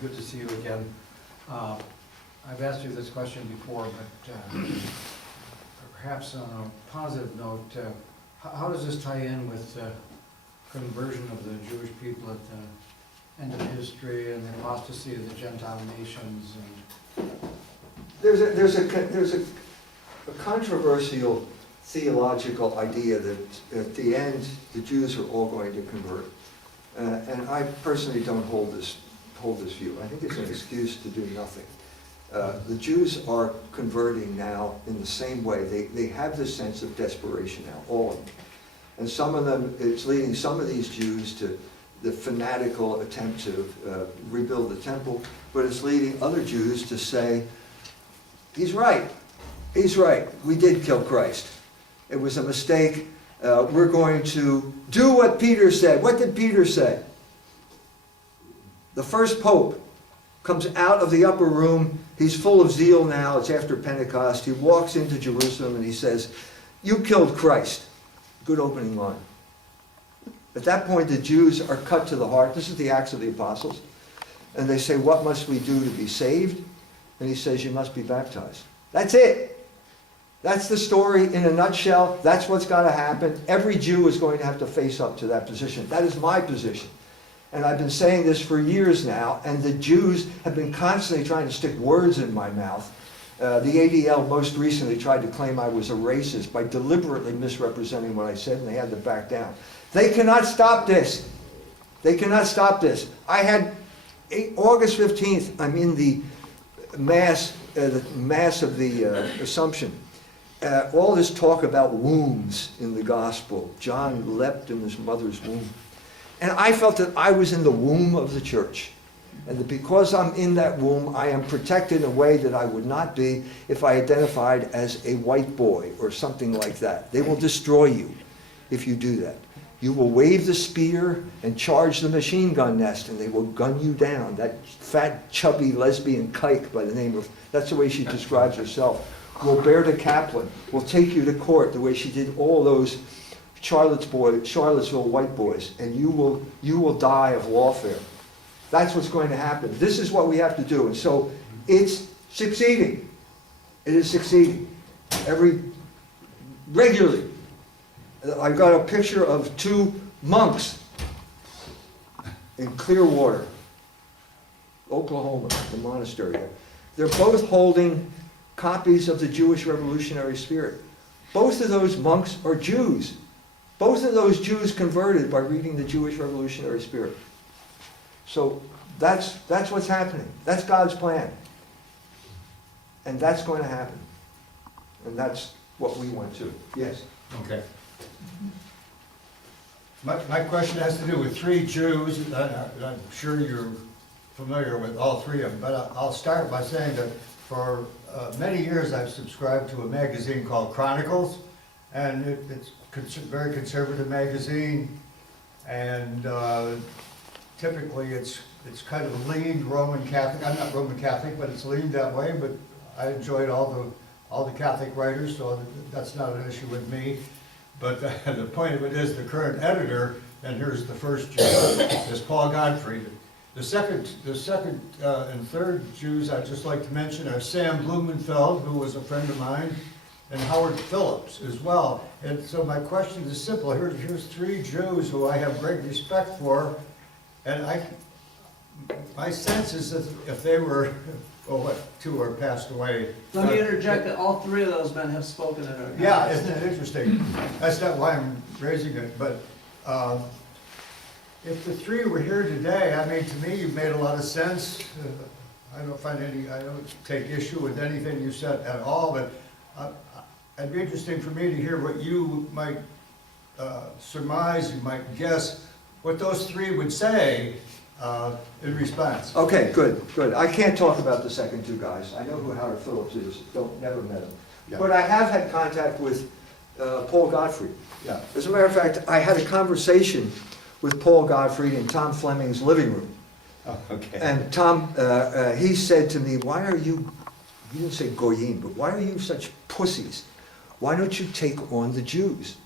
good to see you again. I've asked you this question before, but perhaps on a positive note, how does this tie in with the conversion of the Jewish people at the end of history and the apostasy of the Gentile nations? And There's a controversial theological idea that at the end the Jews are all going to convert, and I personally don't hold this view. I think it's an excuse to do nothing. The Jews are converting now in the same way. They have this sense of desperation now, all of them. And some of them, it's leading some of these Jews to the fanatical attempt to rebuild the temple, but it's leading other Jews to say, he's right, we did kill Christ. It was a mistake. We're going to do what Peter said. What did Peter say? The first pope comes out of the upper room. He's full of zeal now. It's after Pentecost. He walks into Jerusalem and he says, you killed Christ. Good opening line. At that point, the Jews are cut to the heart. This is the Acts of the Apostles. And they say, what must we do to be saved? And he says, you must be baptized. That's it. That's the story in a nutshell. That's what's got to happen. Every Jew is going to have to face up to that position. That is my position. And I've been saying this for years now, and the Jews have been constantly trying to stick words in my mouth. The ADL most recently tried to claim I was a racist by deliberately misrepresenting what I said, and they had to back down. They cannot stop this. They cannot stop this. I had August 15th, I'm in the Mass of the Assumption. All this talk about wombs in the gospel. John leapt in his mother's womb. And I felt that I was in the womb of the church. And that because I'm in that womb, I am protected in a way that I would not be if I identified as a white boy or something like that. They will destroy you if you do that. You will wave the spear and charge the machine gun nest, and they will gun you down. That fat, chubby lesbian kike by the name of, that's the way she describes herself, Roberta Kaplan, will take you to court the way she did all those Charlottesville white boys, and you will die of lawfare. That's what's going to happen. This is what we have to do. And so it's succeeding. It is succeeding. Regularly. I've got a picture of two monks in Clearwater, Oklahoma, the monastery there. They're both holding copies of the Jewish Revolutionary Spirit. Both of those monks are Jews. Both of those Jews converted by reading the Jewish Revolutionary Spirit. So that's what's happening. That's God's plan. And that's going to happen. And that's what we want to. Yes? Okay. My question has to do with three Jews. I'm sure you're familiar with all three of them, but I'll start by saying that for many years I've subscribed to a magazine called Chronicles, and it's a very conservative magazine, and typically it's kind of leaned Roman Catholic. I'm not Roman Catholic, but it's leaned that way, but I enjoyed all the Catholic writers, so that's not an issue with me. But the point of it is the current editor, and here's the first Jew, is Paul Gottfried. The second and third Jews I'd just like to mention are Sam Blumenfeld, who was a friend of mine, and Howard Phillips as well. And so my question is simple. Here's three Jews who I have great respect for, and my sense is that if they were, two are passed away. Let me interject that all three of those men have spoken at our Yeah, isn't it interesting? That's not why I'm raising it, but if the three were here today, I mean, to me, you've made a lot of sense. I don't take issue with anything you said at all, but it'd be interesting for me to hear what you might surmise, you might guess, what those three would say in response. Okay, good. I can't talk about the second two guys. I know who Howard Phillips is. Never met him. Yeah. But I have had contact with Paul Gottfried. Yeah. As a matter of fact, I had a conversation with Paul Gottfried in Tom Fleming's living room. Oh, okay. And Tom, he said to me, why are you, he didn't say goyim, but why are you such pussies? Why don't you take on the Jews?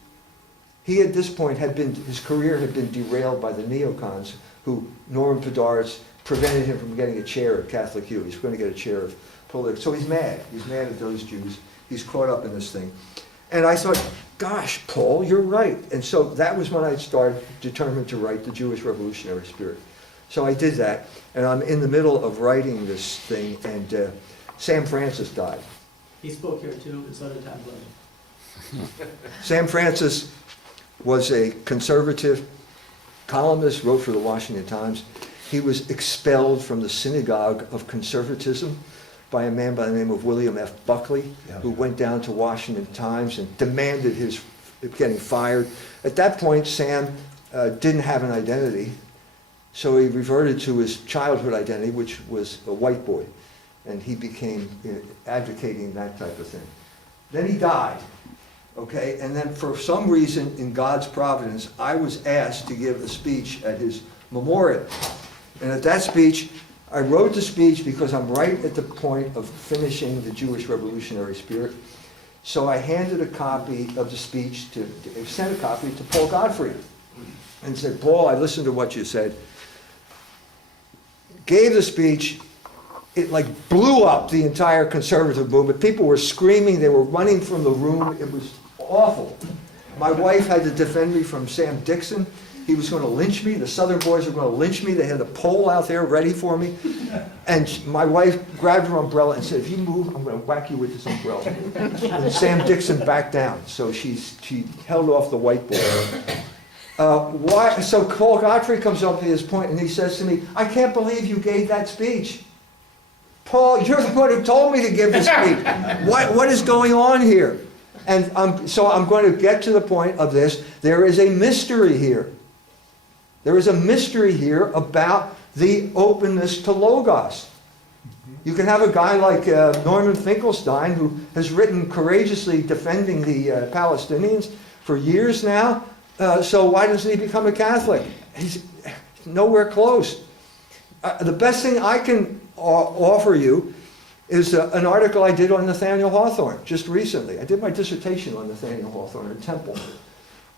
He at this point his career had been derailed by the neocons who Norman Pedard's prevented him from getting a chair at Catholic U. He's going to get a chair of politics. So he's mad. He's mad at those Jews. He's caught up in this thing. And I thought, gosh, Paul, you're right. And so that was when I started, determined to write The Jewish Revolutionary Spirit. So I did that, and I'm in the middle of writing this thing, and Sam Francis died. He spoke here too, and so did Tom Glenn. Sam Francis was a conservative columnist, wrote for the Washington Times. He was expelled from the synagogue of conservatism by a man by the name of William F. Buckley, who went down to Washington Times and demanded his getting fired. At that point, Sam didn't have an identity, so he reverted to his childhood identity, which was a white boy, and he became advocating that type of thing. Then he died, okay? And then for some reason, in God's providence, I was asked to give a speech at his memorial. And at that speech, I wrote the speech because I'm right at the point of finishing The Jewish Revolutionary Spirit. So I handed a copy of the speech sent a copy to Paul Godfrey and said, Paul, I listened to what you said. Gave the speech. It like blew up the entire conservative movement. People were screaming. They were running from the room. It was awful. My wife had to defend me from Sam Dixon. He was going to lynch me. The Southern boys were going to lynch me. They had a pole out there ready for me. And my wife grabbed her umbrella and said, if you move, I'm going to whack you with this umbrella. And Sam Dixon backed down. So she held off the white boy. So Paul Godfrey comes up to this point and he says to me, I can't believe you gave that speech. Paul, you're the one who told me to give the speech. What is going on here? And so I'm going to get to the point of this. There is a mystery here. There is a mystery here about the openness to Logos. You can have a guy like Norman Finkelstein, who has written courageously defending the Palestinians for years now. So why doesn't he become a Catholic? He's nowhere close. The best thing I can offer you is an article I did on Nathaniel Hawthorne just recently. I did my dissertation on Nathaniel Hawthorne at Temple.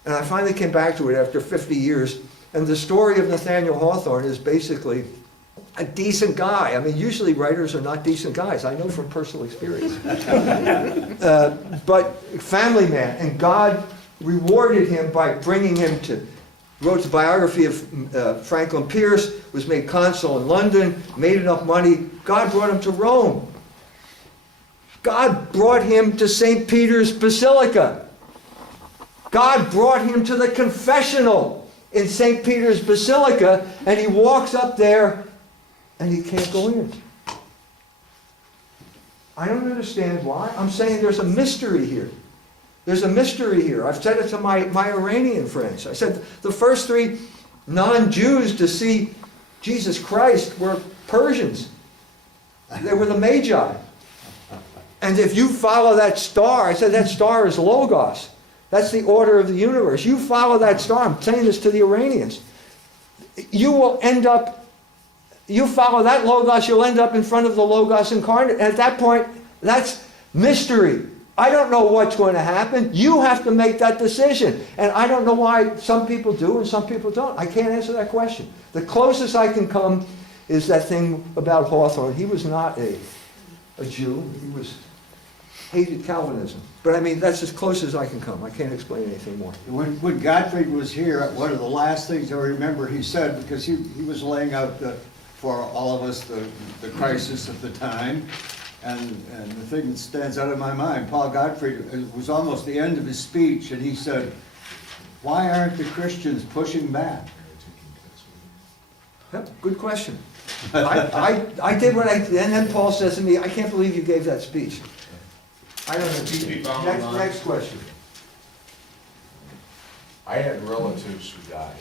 And I finally came back to it after 50 years. And the story of Nathaniel Hawthorne is basically a decent guy. I mean, usually writers are not decent guys. I know from personal experience. But family man. And God rewarded him by bringing him to, wrote the biography of Franklin Pierce, was made consul in London, made enough money. God brought him to Rome. God brought him to St. Peter's Basilica. God brought him to the confessional in St. Peter's Basilica, and he walks up there and he can't go in. I don't understand why. I'm saying there's a mystery here. There's a mystery here. I've said it to my Iranian friends. I said the first 3 non-Jews to see Jesus Christ were Persians. They were the Magi. And if you follow that star, I said that star is Logos. That's the order of the universe. You follow that star. I'm saying this to the Iranians. You will end up, you follow that Logos, you'll end up in front of the Logos incarnate. And at that point, that's mystery. I don't know what's going to happen. You have to make that decision. And I don't know why some people do and some people don't. I can't answer that question. The closest I can come is that thing about Hawthorne. He was not a Jew. He hated Calvinism. But I mean, that's as close as I can come. I can't explain anything more. When Gottfried was here, one of the last things I remember he said, because he was laying out for all of us the crisis of the time, and the thing that stands out in my mind, Paul Gottfried, it was almost the end of his speech, and he said, why aren't the Christians pushing back? Yep, good question. I did what and then Paul says to me, I can't believe you gave that speech. I don't know. Next question. I had relatives who died.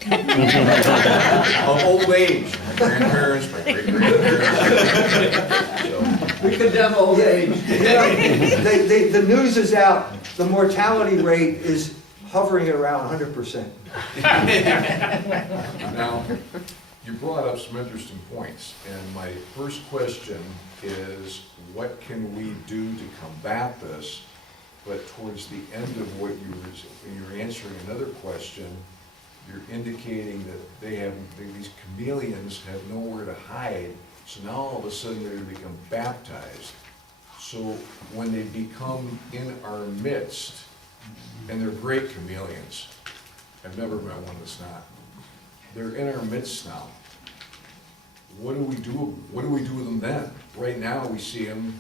Of old age. My grandparents, my great-grandparents. So, We condemn old age. The news is out. The mortality rate is hovering at around 100%. now, you brought up some interesting points, and my first question is, what can we do to combat this? But towards the end of what you were answering another question, you're indicating that these chameleons have nowhere to hide, so now all of a sudden they're to become baptized. So when they become in our midst, and they're great chameleons, I've never met one that's not. They're in our midst now. What do we do? What do we do with them then? Right now, we see them,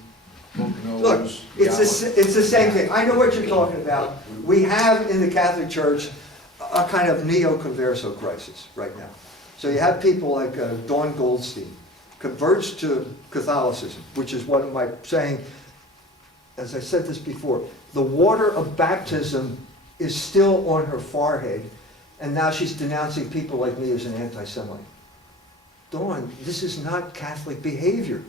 hook Look, nose, it's the same thing. I know what you're talking about. We have in the Catholic Church a kind of neo-converso crisis right now. So you have people like Dawn Goldstein, converts to Catholicism, which is what am I saying, as I said this before, the water of baptism is still on her forehead, and now she's denouncing people like me as an anti-Semite. Dawn, this is not Catholic behavior.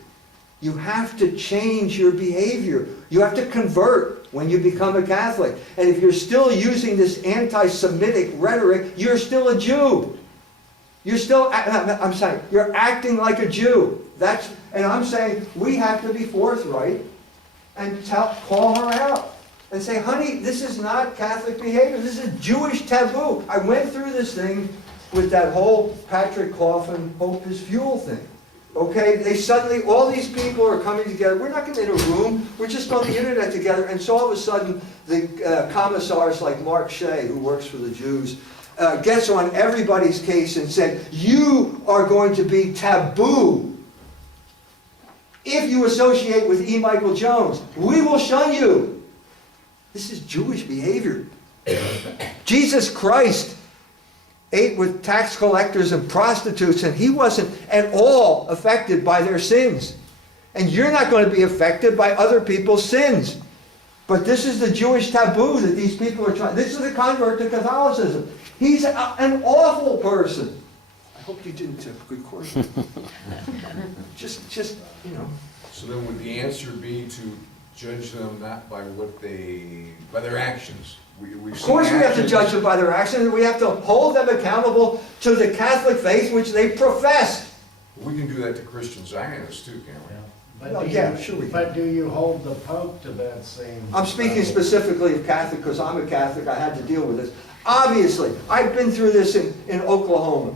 You have to change your behavior. You have to convert when you become a Catholic. And if you're still using this anti-Semitic rhetoric, you're still a Jew. You're still, I'm saying, you're acting like a Jew. And I'm saying we have to be forthright and call her out and say, honey, this is not Catholic behavior. This is a Jewish taboo. I went through this thing with that whole Patrick Coffin, Hope is Fuel thing. Okay, they suddenly, all these people are coming together. We're not going to in a room. We're just on the internet together. And so all of a sudden, the commissars like Mark Shea, who works for the Jews, gets on everybody's case and said, you are going to be taboo if you associate with E. Michael Jones. We will shun you. This is Jewish behavior. Jesus Christ ate with tax collectors and prostitutes, and he wasn't at all affected by their sins. And you're not going to be affected by other people's sins. But this is the Jewish taboo that these people are trying. This is the convert to Catholicism. He's an awful person. I hope you didn't record that. just, you know. So then would the answer be to judge them not by by their actions? Of course we have to judge them by their actions. We have to hold them accountable to the Catholic faith which they profess. We can do that to Christian Zionists too, can't we? Well, yeah, sure we can. But do you hold the Pope to that same? I'm speaking specifically of Catholic because I'm a Catholic. I had to deal with this. Obviously, I've been through this in Oklahoma.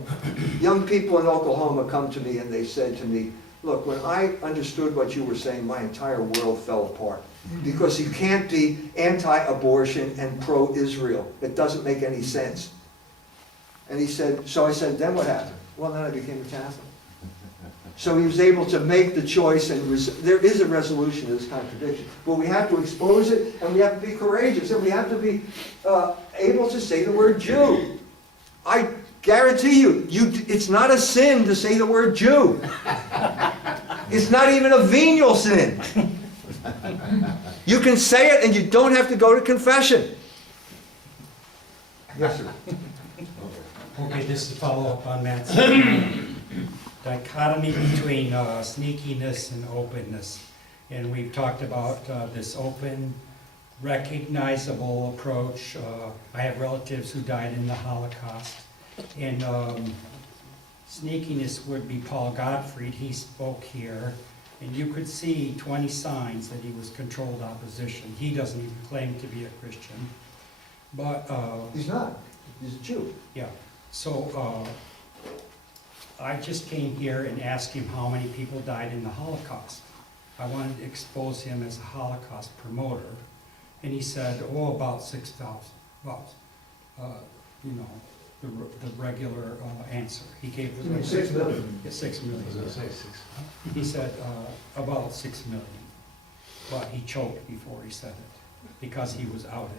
Young people in Oklahoma come to me and they said to me, look, when I understood what you were saying, my entire world fell apart. Because you can't be anti-abortion and pro-Israel. It doesn't make any sense. And he said, so I said, then what happened? Well, then I became a Catholic. So he was able to make the choice, and there is a resolution to this contradiction. But we have to expose it, and we have to be courageous, and we have to be able to say the word Jew. I guarantee you, it's not a sin to say the word Jew. It's not even a venial sin. You can say it and you don't have to go to confession. Yes, sir. Okay, this is a follow-up on Matt's dichotomy between sneakiness and openness. And we've talked about this open, recognizable approach. I have relatives who died in the Holocaust. And sneakiness would be Paul Gottfried. He spoke here. And you could see 20 signs that he was controlled opposition. He doesn't even claim to be a Christian. But He's not. He's a Jew. yeah, so I just came here and asked him how many people died in the Holocaust. I wanted to expose him as a Holocaust promoter. And he said, oh, about 6,000. About, you know, the regular answer. He gave the regular, 6 million. Yeah, 6 million. I was gonna say 6. He said about 6 million, but he choked before he said it because he was outed.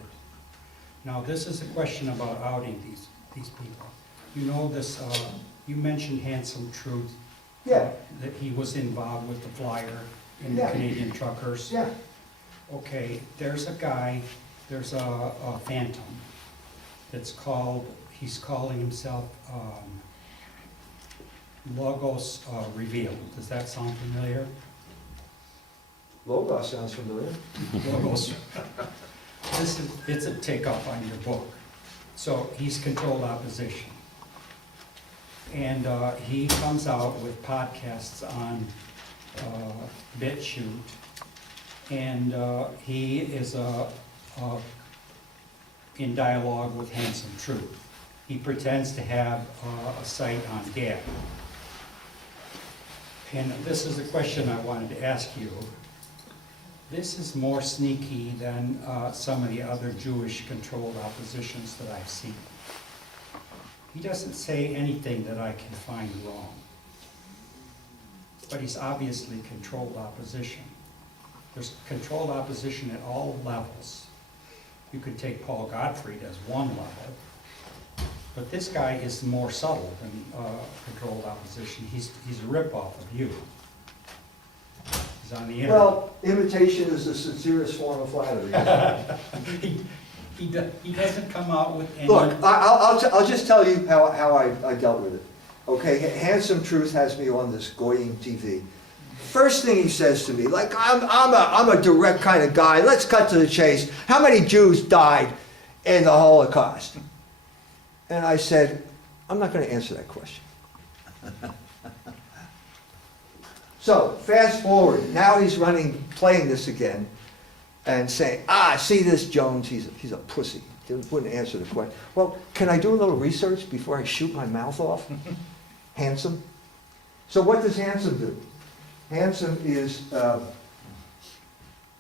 Now this is a question about outing these people. You know this. You mentioned Handsome Truth. Yeah. That he was involved with the flyer in Yeah. the Canadian truckers. Yeah. Okay, there's a guy. There's a phantom. It's called. He's calling himself. Logos Revealed. Does that sound familiar? Logos sounds familiar. Logos. It's a takeoff on your book. So he's controlled opposition. And he comes out with podcasts on BitChute. And he is in dialogue with Handsome Truth. He pretends to have a site on Gap. And this is a question I wanted to ask you. This is more sneaky than some of the other Jewish-controlled oppositions that I've seen. He doesn't say anything that I can find wrong. But he's obviously controlled opposition. There's controlled opposition at all levels. You could take Paul Gottfried as one level, but this guy is more subtle than controlled opposition. He's a ripoff of you. He's on the internet. Well, imitation is the sincerest form of flattery. He doesn't come out with any. Look, I'll just tell you how I dealt with it. Okay, Handsome Truth has me on this Goyim TV. First thing he says to me, like I'm a direct kind of guy. Let's cut to the chase. How many Jews died in the Holocaust? And I said, I'm not going to answer that question. So fast forward. Now he's playing this again, and saying, see this Jones? He's a pussy. He wouldn't answer the question. Well, can I do a little research before I shoot my mouth off? Handsome. So what does Handsome do? Handsome is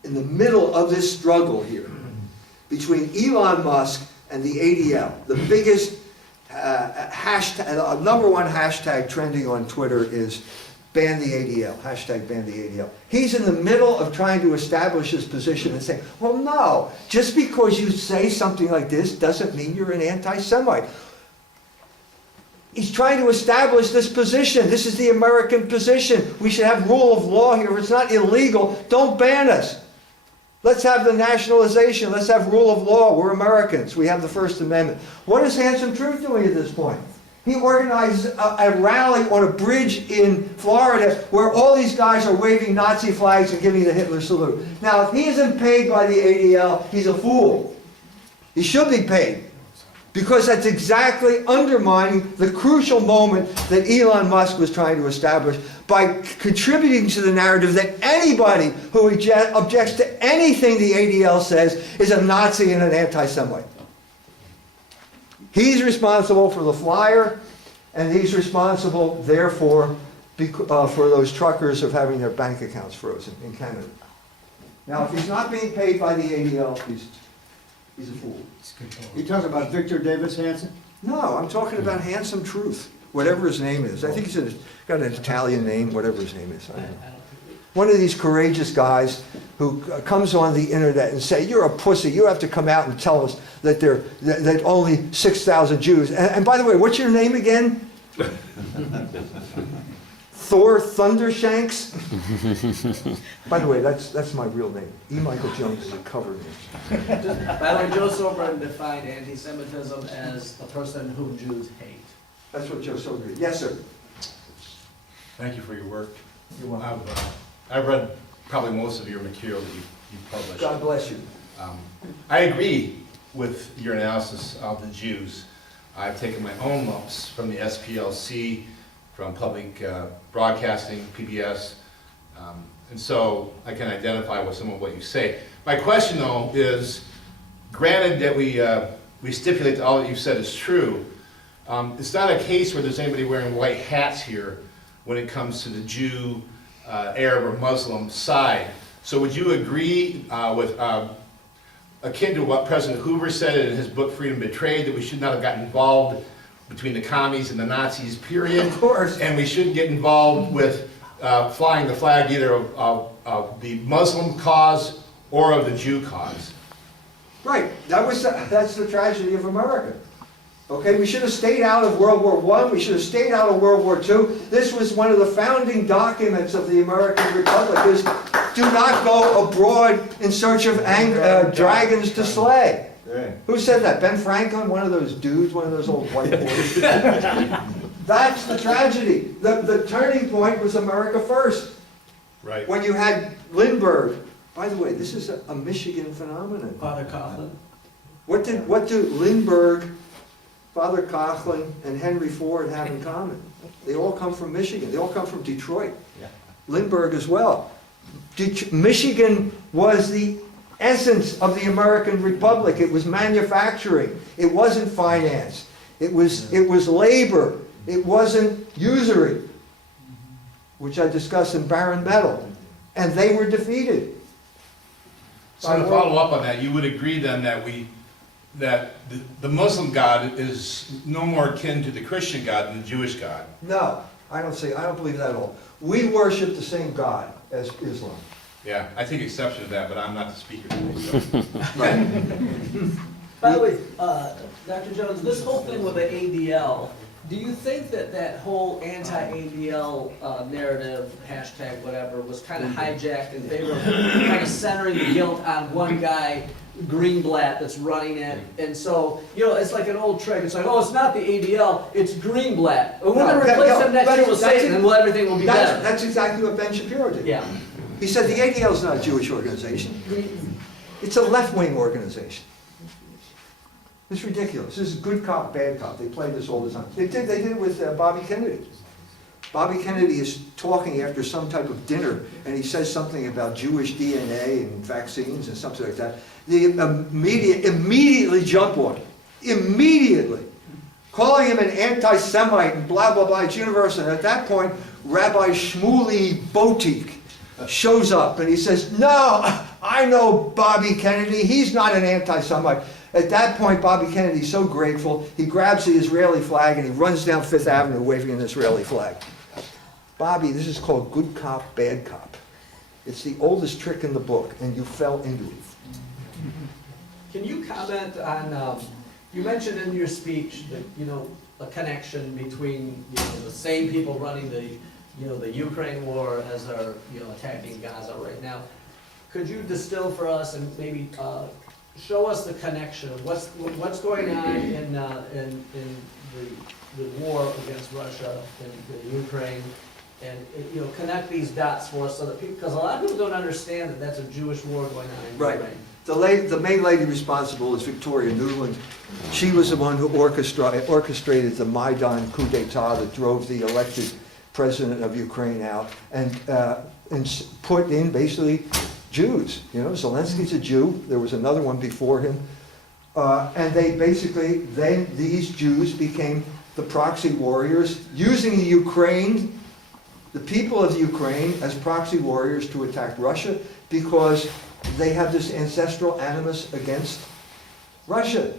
in the middle of this struggle here between Elon Musk and the ADL. The biggest hashtag, number one hashtag trending on Twitter is ban the ADL, hashtag ban the ADL. He's in the middle of trying to establish his position and saying, well, no, just because you say something like this doesn't mean you're an anti-Semite. He's trying to establish this position. This is the American position. We should have rule of law here. If it's not illegal, don't ban us. Let's have the nationalization. Let's have rule of law. We're Americans. We have the First Amendment. What is Handsome Truth doing at this point? He organizes a rally on a bridge in Florida where all these guys are waving Nazi flags and giving the Hitler salute. Now, if he isn't paid by the ADL, he's a fool. He should be paid. Because that's exactly undermining the crucial moment that Elon Musk was trying to establish by contributing to the narrative that anybody who objects to anything the ADL says is a Nazi and an anti-Semite. He's responsible for the flyer, and he's responsible, therefore, for those truckers of having their bank accounts frozen in Canada. Now, if he's not being paid by the ADL, he's a fool. You talking about Victor Davis Hanson? No, I'm talking about Handsome Truth, whatever his name is. I think he's got an Italian name, whatever his name is. I don't know. One of these courageous guys who comes on the internet and say, you're a pussy, you have to come out and tell us that that only 6,000 Jews. And by the way, what's your name again? Thor Thundershanks? By the way, that's my real name. E. Michael Jones is a cover name. By the way, Joe Sobran defined anti-Semitism as a person whom Jews hate. That's what Joe Sobran did. Yes, sir. Thank you for your work. You're welcome. I've read probably most of your material that you published. God bless you. I agree with your analysis of the Jews. I've taken my own lumps from the SPLC, from public broadcasting, PBS, and so I can identify with some of what you say. My question, though, is, granted that we stipulate that all that you've said is true, it's not a case where there's anybody wearing white hats here when it comes to the Jew, Arab, or Muslim side. So would you agree with akin to what President Hoover said in his book Freedom Betrayed, that we should not have gotten involved between the commies and the Nazis, period? Of course. And we shouldn't get involved with flying the flag either of the Muslim cause or of the Jew cause. Right. That's the tragedy of America. Okay, we should have stayed out of World War I. We should have stayed out of World War II. This was one of the founding documents of the American Republic, is do not go abroad in search of dragons to slay. Right. Who said that? Ben Franklin, one of those dudes, one of those old white boys. That's the tragedy. The turning point was America First. Right. When you had Lindbergh. By the way, this is a Michigan phenomenon. Father Coughlin. What do Lindbergh, Father Coughlin, and Henry Ford have in common? They all come from Michigan. They all come from Detroit. Yeah. Lindbergh as well. Michigan was the essence of the American Republic. It was manufacturing. It wasn't finance. It was labor. It wasn't usury, which I discussed in barren metal. And they were defeated. So to follow up on that, you would agree then that the Muslim God is no more akin to the Christian God than the Jewish God? No, I don't believe that at all. We worship the same God as Islam. Yeah, I take exception to that, but I'm not the speaker today, so. By the way, Dr. Jones, this whole thing with the ADL, do you think that that whole anti-ADL narrative, hashtag whatever, was kind of hijacked in favor of kind of centering the guilt on one guy, Greenblatt, that's running it? And so, you know, it's like an old trick. It's like, oh, it's not the ADL, it's Greenblatt. And we're going to replace him next year with Satan, and everything will be better. That's exactly what Ben Shapiro did. Yeah. He said the ADL is not a Jewish organization. It's a left-wing organization. It's ridiculous. This is good cop, bad cop. They play this all the time. They did it with Bobby Kennedy. Bobby Kennedy is talking after some type of dinner, and he says something about Jewish DNA and vaccines and something like that. The media immediately jump on him. Immediately. Calling him an anti-Semite and blah, blah, blah. It's universal. And at that point, Rabbi Shmuley Botik shows up, and he says, no, I know Bobby Kennedy. He's not an anti-Semite. At that point, Bobby Kennedy's so grateful, he grabs the Israeli flag and he runs down Fifth Avenue waving an Israeli flag. Bobby, this is called good cop, bad cop. It's the oldest trick in the book, and you fell into it. Can you comment on, you mentioned in your speech that, you know, a connection between, you know, the same people running the, you know, the Ukraine war as are, you know, attacking Gaza right now. Could you distill for us and maybe show us the connection of what's going on in the war against Russia and Ukraine, and you know, connect these dots for us so that people, because a lot of people don't understand that that's a Jewish war going on in Ukraine. The main lady responsible is Victoria Nuland. She was the one who orchestrated the Maidan coup d'etat that drove the elected president of Ukraine out and put in basically Jews. You know, Zelensky's a Jew. There was another one before him. And they basically, these Jews became the proxy warriors, using the Ukraine, the people of the Ukraine, as proxy warriors to attack Russia, because they have this ancestral animus against Russia,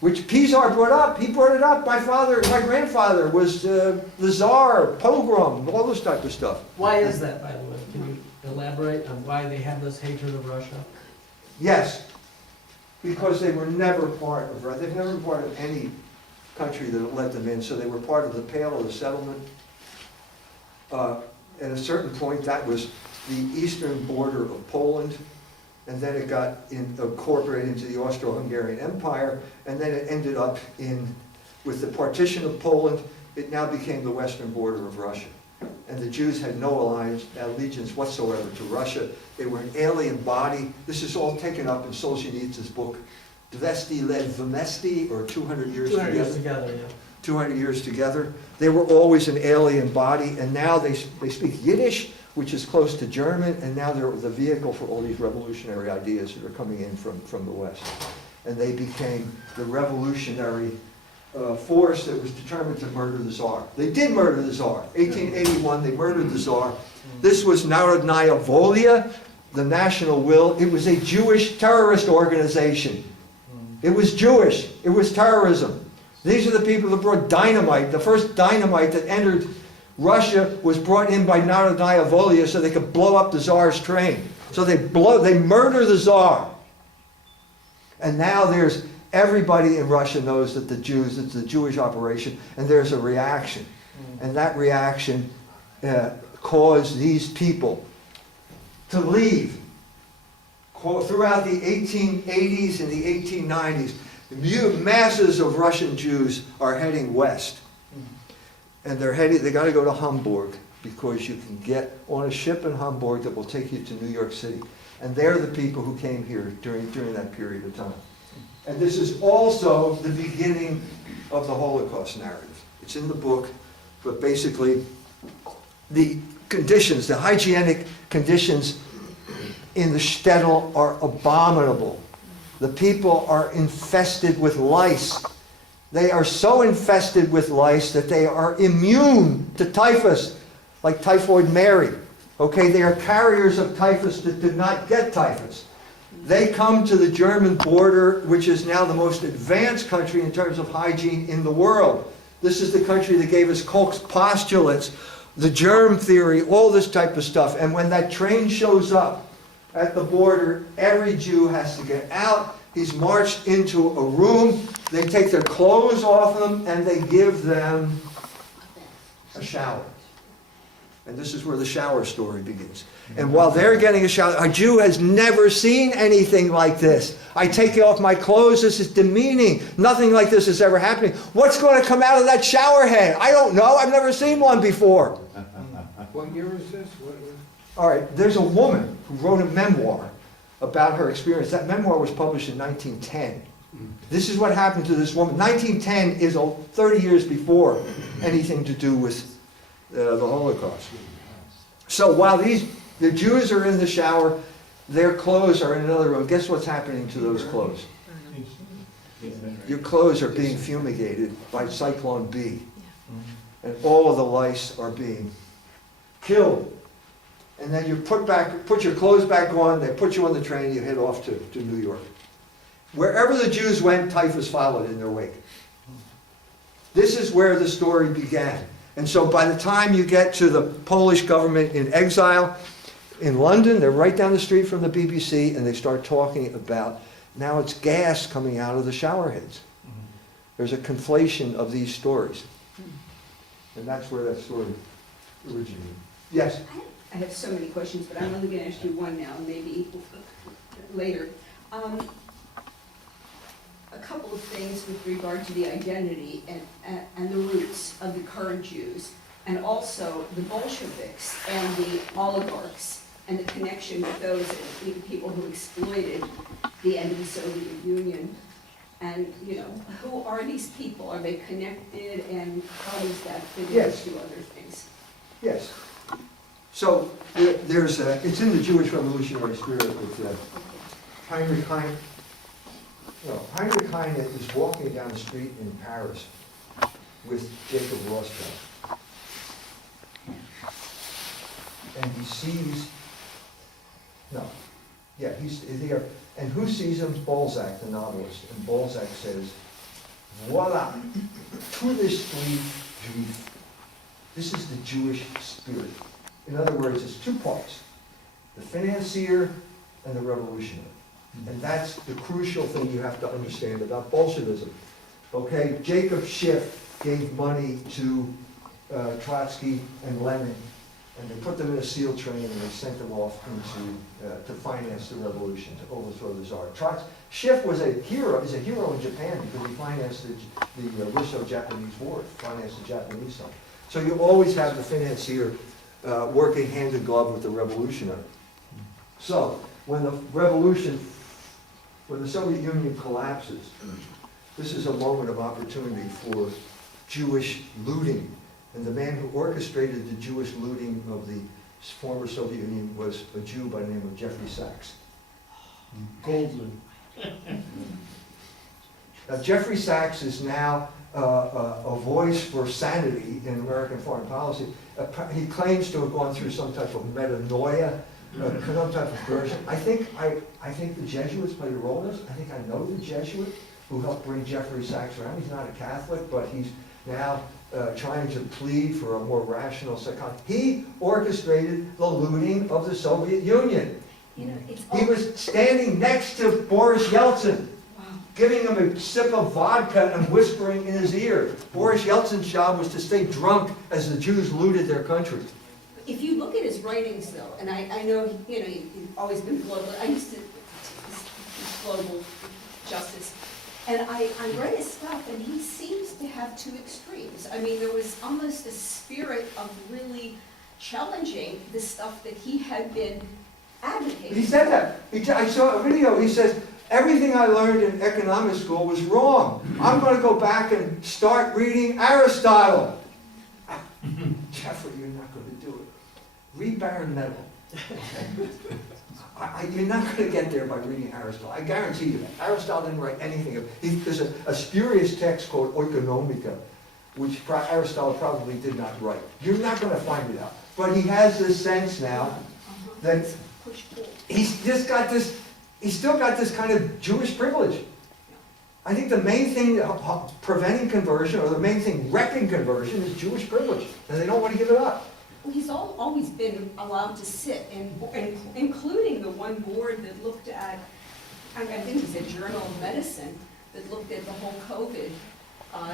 which Pizar brought up. He brought it up. My grandfather was the Tsar, pogrom, all this type of stuff. Why is that, by the way? Can you elaborate on why they have this hatred of Russia? Yes, because they were never part of Russia. They've never been part of any country that let them in, so they were part of the Pale of the Settlement. At a certain point, that was the eastern border of Poland, and then it got incorporated into the Austro-Hungarian Empire, and then it ended up with the partition of Poland, it now became the western border of Russia. And the Jews had no allegiance whatsoever to Russia. They were an alien body. This is all taken up in Solzhenitsyn's book, Dvesti Led Vmesti, or 200 Years 200 years Together. together, yeah. 200 years together. They were always an alien body, and now they speak Yiddish, which is close to German, and now they're the vehicle for all these revolutionary ideas that are coming in from the West. And they became the revolutionary force that was determined to murder the Tsar. They did murder the Tsar. 1881, they murdered the Tsar. This was Narodnaya Volia, the national will. It was a Jewish terrorist organization. It was Jewish. It was terrorism. These are the people that brought dynamite. The first dynamite that entered Russia was brought in by Narodnaya Volia so they could blow up the Tsar's train. So they murder the Tsar. And now everybody in Russia knows that it's a Jewish operation, and there's a reaction. And that reaction caused these people to leave. Throughout the 1880s and the 1890s, masses of Russian Jews are heading west. And they got to go to Hamburg, because you can get on a ship in Hamburg that will take you to New York City. And they're the people who came here during that period of time. And this is also the beginning of the Holocaust narrative. It's in the book, but basically the conditions, the hygienic conditions in the shtetl are abominable. The people are infested with lice. They are so infested with lice that they are immune to typhus, like typhoid Mary. Okay, they are carriers of typhus that did not get typhus. They come to the German border, which is now the most advanced country in terms of hygiene in the world. This is the country that gave us Koch's postulates, the germ theory, all this type of stuff. And when that train shows up at the border, every Jew has to get out. He's marched into a room. They take their clothes off them and they give them a shower. And this is where the shower story begins. And while they're getting a shower, a Jew has never seen anything like this. I take off my clothes, this is demeaning. Nothing like this is ever happening. What's going to come out of that shower head? I don't know, I've never seen one before. What year is this? All right, there's a woman who wrote a memoir about her experience. That memoir was published in 1910. This is what happened to this woman. 1910 is 30 years before anything to do with the Holocaust. So while the Jews are in the shower, their clothes are in another room. Guess what's happening to those clothes? Your clothes are being fumigated by Cyclone B. And all of the lice are being killed. And then you put your clothes back on, they put you on the train, you head off to New York. Wherever the Jews went, typhus followed in their wake. This is where the story began. And so by the time you get to the Polish government in exile in London, they're right down the street from the BBC, and they start talking about, now it's gas coming out of the shower heads. There's a conflation of these stories. And that's where that story originated. Yes? I have so many questions, but I'm only going to ask you one now, maybe later. A couple of things with regard to the identity and the roots of the current Jews, and also the Bolsheviks and the oligarchs, and the connection with those people who exploited the end of the Soviet Union. And, you know, who are these people? Are they connected, and how does that fit Yes. into other things? Yes. So there's it's in the Jewish revolutionary spirit with Heinrich Heine. No, Heinrich Heine is walking down the street in Paris with Jacob Rothschild. And he sees, he's there. And who sees him? Balzac, the novelist. And Balzac says, voila, tout l'esprit juif. This is the Jewish spirit. In other words, it's two parts, the financier and the revolutionary. And that's the crucial thing you have to understand about Bolshevism. Okay, Jacob Schiff gave money to Trotsky and Lenin, and they put them in a SEAL train and they sent them off to finance the revolution, to overthrow the Tsar. Schiff was a hero, is a hero in Japan because he financed the Russo-Japanese War, financed the Japanese side. So you always have the financier working hand in glove with the revolutionary. So when the Soviet Union collapses, this is a moment of opportunity for Jewish looting. And the man who orchestrated the Jewish looting of the former Soviet Union was a Jew by the name of Jeffrey Sachs. Goldman. Jeffrey Sachs is now a voice for sanity in American foreign policy. He claims to have gone through some type of metanoia, some type of conversion. I think the Jesuits played a role in this. I think I know the Jesuit who helped bring Jeffrey Sachs around. He's not a Catholic, but he's now trying to plead for a more rational psychology. He orchestrated the looting of the Soviet Union. You know, it's He was standing next to Boris Yeltsin, giving him a sip of vodka and whispering in his ear. Boris Yeltsin's job was to stay drunk as the Jews looted their country. If you look at his writings, though, and I know, you know, you've always been global, I used to global justice, and I read his stuff, and he seems to have two extremes. I mean, there was almost a spirit of really challenging the stuff that he had been advocating. He said that. I saw a video, he says, everything I learned in economic school was wrong. I'm going to go back and start reading Aristotle. Jeffrey, you're not going to do it. Read Baron Neville. You're not going to get there by reading Aristotle. I guarantee you that. Aristotle didn't write anything of. There's a spurious text called Oikonomika, which Aristotle probably did not write. You're not going to find it out. But he has this sense now that he's still got this kind of Jewish privilege. I think the main thing preventing conversion, or the main thing wrecking conversion, is Jewish privilege, and they don't want to give it up. Well, he's always been allowed to sit, and including the one board that looked at, I think it was a Journal of Medicine, that looked at the whole COVID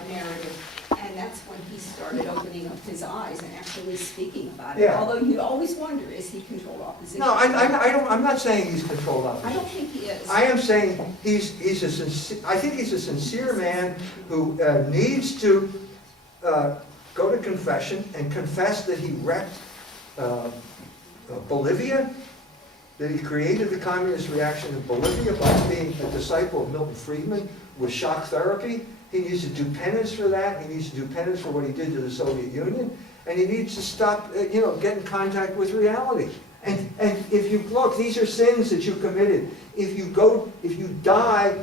narrative. And that's when he started opening up his eyes and actually speaking about it. Yeah. Although you always wonder, is he controlled opposition? No, I'm not saying he's controlled I opposition. don't think he is. I am saying I think he's a sincere man who needs to go to confession and confess that he wrecked Bolivia, that he created the communist reaction in Bolivia by being a disciple of Milton Friedman with shock therapy. He needs to do penance for that. He needs to do penance for what he did to the Soviet Union. And he needs to stop, get in contact with reality. And if you look, these are sins that you committed. If you die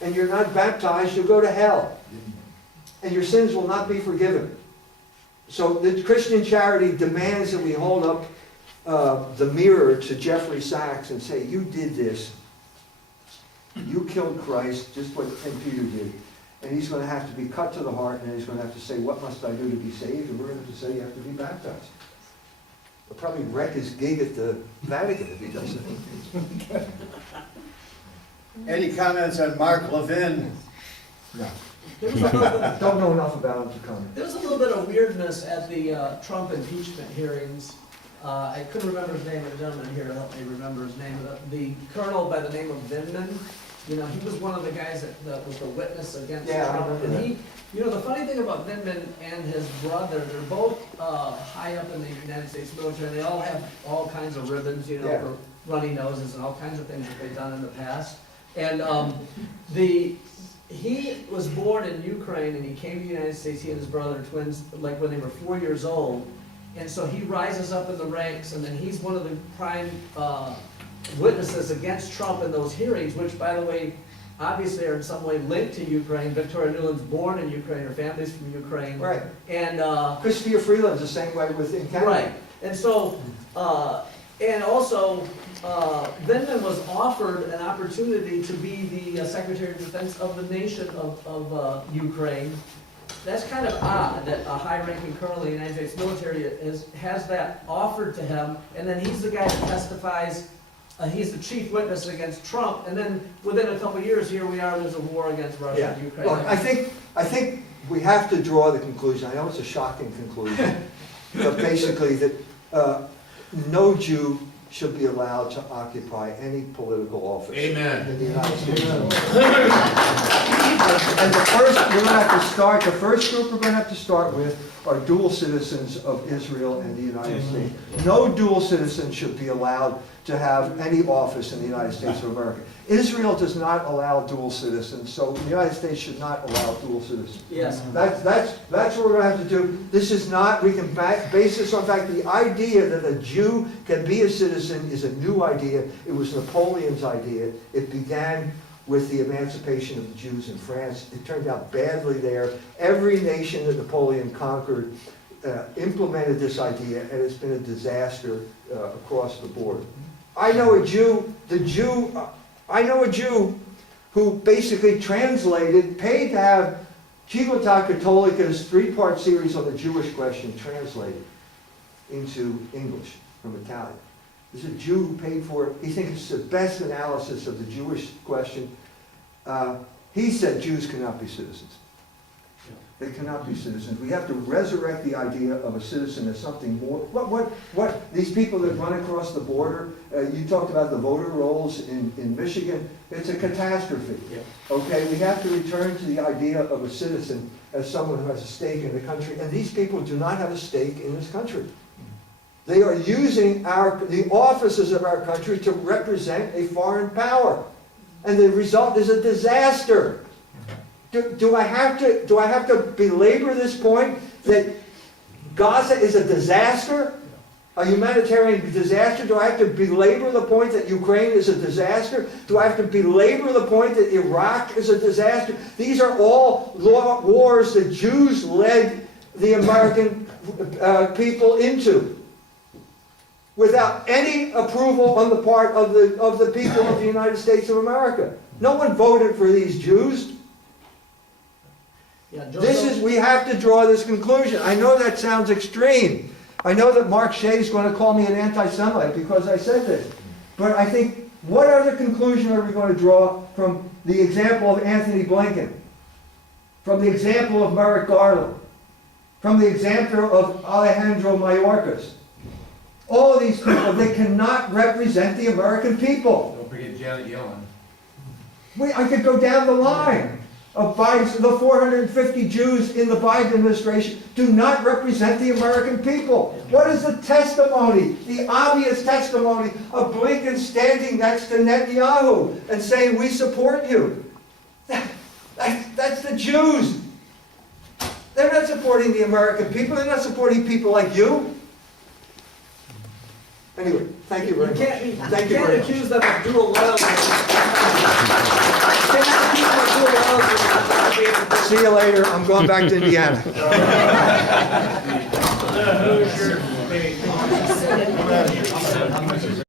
and you're not baptized, you'll go to hell. And your sins will not be forgiven. So the Christian charity demands that we hold up the mirror to Jeffrey Sachs and say, you did this. You killed Christ, just what St. Peter did. And he's going to have to be cut to the heart, and he's going to have to say, what must I do to be saved? And we're going to have to say, you have to be baptized. He'll probably wreck his gig at the Vatican if he does it. Any comments on Mark Levin? No. There was a little bit- Don't know enough about him to comment. There was a little bit of weirdness at the Trump impeachment hearings. I couldn't remember his name, the gentleman here to help me remember his name. The colonel by the name of Vindman, he was one of the guys that was the witness against Yeah, I Trump. remember And the funny thing about Vindman and his brother, they're both high up in the United States military. They all have all kinds of ribbons, Yeah. for runny noses and all kinds of things that they've done in the past. And he was born in Ukraine, and he came to the United States, he and his brother are twins, like when they were 4 years old. And so he rises up in the ranks, and then he's one of the prime witnesses against Trump in those hearings, which, by the way, obviously are in some way linked to Ukraine. Victoria Nuland's born in Ukraine, her family's from Ukraine. Right. And, Christopher Freeland's the same way within Canada. right, and so, and also, Vindman was offered an opportunity to be the Secretary of Defense of the nation of Ukraine. That's kind of odd that a high-ranking colonel in the United States military has that offered to him, and then he's the guy that testifies, he's the chief witness against Trump, and then within a couple of years, here we are, there's a war against Russia Yeah. and Ukraine. Look, I think we have to draw the conclusion, I know it's a shocking conclusion, but basically that no Jew should be allowed to occupy any political office Amen. in the United States. And the first group we're going to have to start with are dual citizens of Israel and the United States. No dual citizen should be allowed to have any office in the United States of America. Israel does not allow dual citizens, so the United States should not allow dual citizens. Yes. That's what we're going to have to do. This is not, we can base this on fact, the idea that a Jew can be a citizen is a new idea. It was Napoleon's idea. It began with the emancipation of the Jews in France. It turned out badly there. Every nation that Napoleon conquered implemented this idea, and it's been a disaster across the board. I know a Jew who basically translated, paid to have Civiltà Cattolica's 3-part series on the Jewish question translated into English from Italian. There's a Jew who paid for it. He thinks it's the best analysis of the Jewish question. He said Jews cannot be citizens. They cannot be citizens. We have to resurrect the idea of a citizen as something more. What these people that run across the border, you talked about the voter rolls in Michigan, it's a catastrophe. Yeah. Okay, we have to return to the idea of a citizen as someone who has a stake in the country, and these people do not have a stake in this country. They are using the offices of our country to represent a foreign power. And the result is a disaster. Do I have to belabor this point that Gaza is a disaster? a humanitarian disaster? Do I have to belabor the point that Ukraine is a disaster? Do I have to belabor the point that Iraq is a disaster? These are all wars that Jews led the American people into, without any approval on the part of the people of the United States of America. No one voted for these Jews. Yeah, We have to draw this conclusion. I know that sounds extreme. I know that Mark Shea's going to call me an anti-Semite because I said this. But I think, what other conclusion are we going to draw from the example of Anthony Blinken? From the example of Merrick Garland? From the example of Alejandro Mayorkas? All of these people, they cannot represent the American people. Don't forget Janet Yellen. I could go down the line of Biden's, the 450 Jews in the Biden administration do not represent the American people. What is the testimony, the obvious testimony of Blinken standing next to Netanyahu and saying, we support you? That's the Jews. They're not supporting the American people. They're not supporting people like you. Anyway, thank you very much. You Thank you can't very much. accuse them of dual loyalty. You cannot accuse them of dual loyalty. See you later. I'm going back to Indiana.